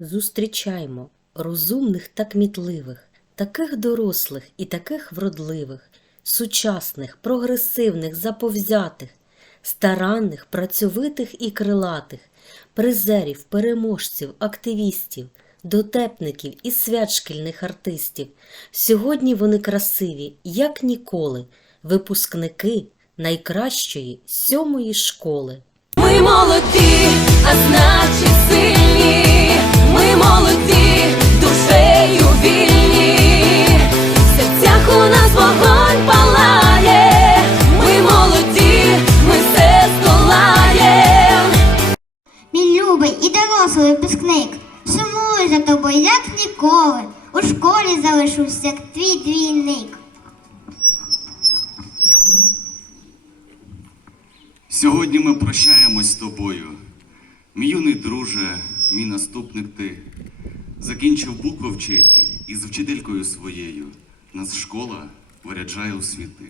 Зустрічаймо розумних та кмітливих, таких дорослих і таких вродливих, сучасних, прогресивних, заповзятих, старанних, працьовитих і крилатих, призерів, переможців, активістів, дотепників і свят шкільних артистів. Сьогодні вони красиві, як ніколи, випускники найкращої сьомої школи. Ми молоді, а значить сильні. Ми молоді, душею вільні. В серцях у нас вогонь палає. Ми молоді, ми все здолаєм. Мій любий і дорослий випускник, сумую за тобою, як ніколи. У школі залишусь, як твій двійник. Сьогодні ми прощаємось з тобою. Мій юний друже, мій наступник ти. Закінчив букву вчить і з вчителькою своєю. Нас школа виряджає у світи.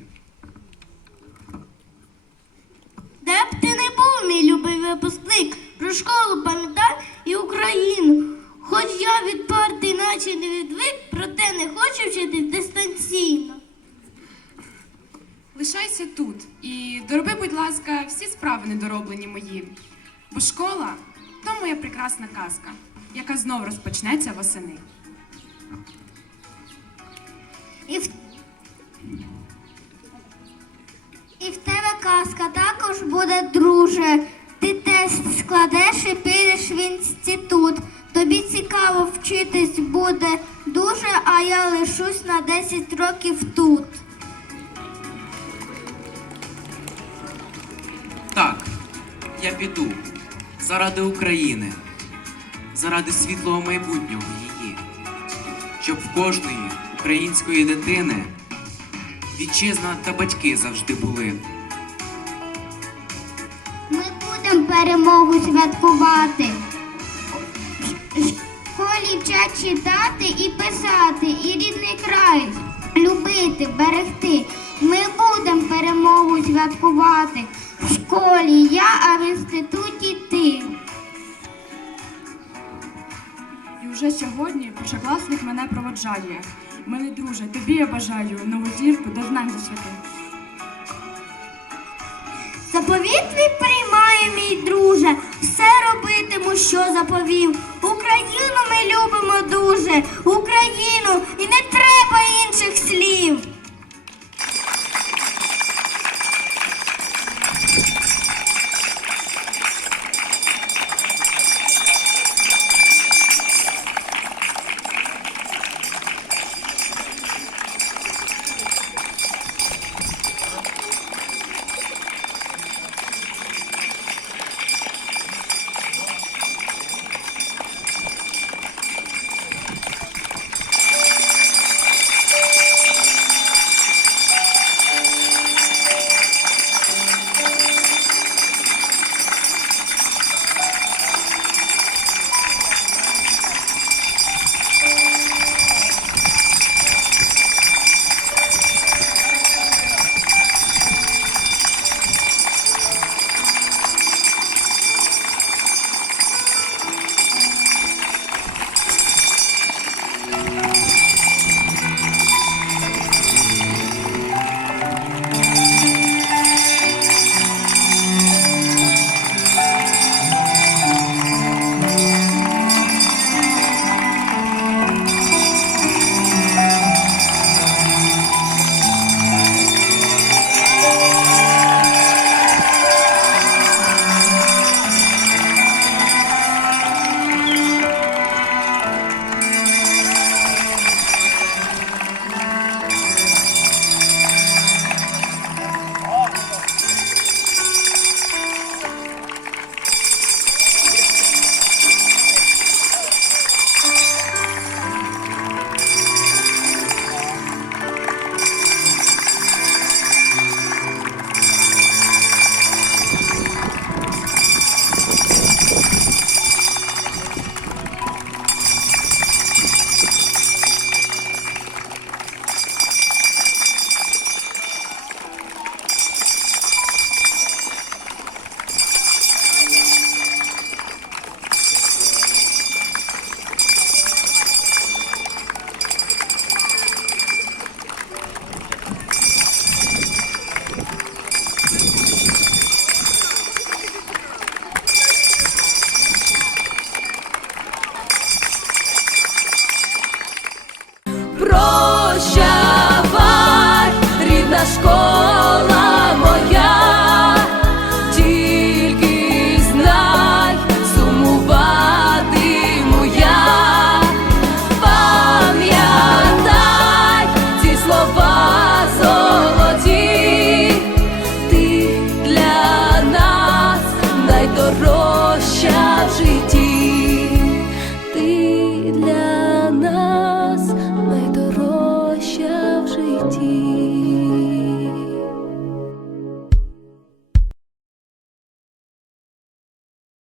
Де б ти не був, мій любий випускник, про школу пам'ятай і Україну. Хоч я від парти наче не відвик, проте не хочу вчитись дистанційно. Лишайся тут і дороби, будь ласка, всі справи недороблені мої. Бо школа то моя прекрасна казка, яка знов розпочнеться восени. І в... і в тебе казка також буде, друже. Ти тест складеш і підеш в інститут. Тобі цікаво вчитись буде дуже, а я лишусь на 10 років тут. Так, я піду заради України, заради світлого майбутнього її, щоб в кожної української дитини вітчизна та батьки завжди були. Ми будемо перемогу святкувати. Школі вчать читати і писати, і рідний край любити, берегти. Ми будемо перемогу святкувати. В школі я, а в інституті Вже сьогодні першокласник мене проводжає. Милий друже, тобі я бажаю нову зірку до знань засвяти. Заповіт твій приймає, мій друже, все робитиму, що заповів. Україну ми любимо дуже, Україну